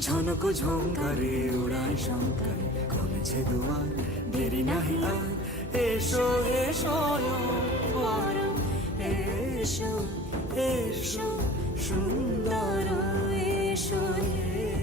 ঝনক ঝঙ্কারে ওড়ায় শঙ্কারে কমেছে দুয়ার, দেরি নাহি আর, এসো এসো পরম, এসো এসো সুন্দর, এসো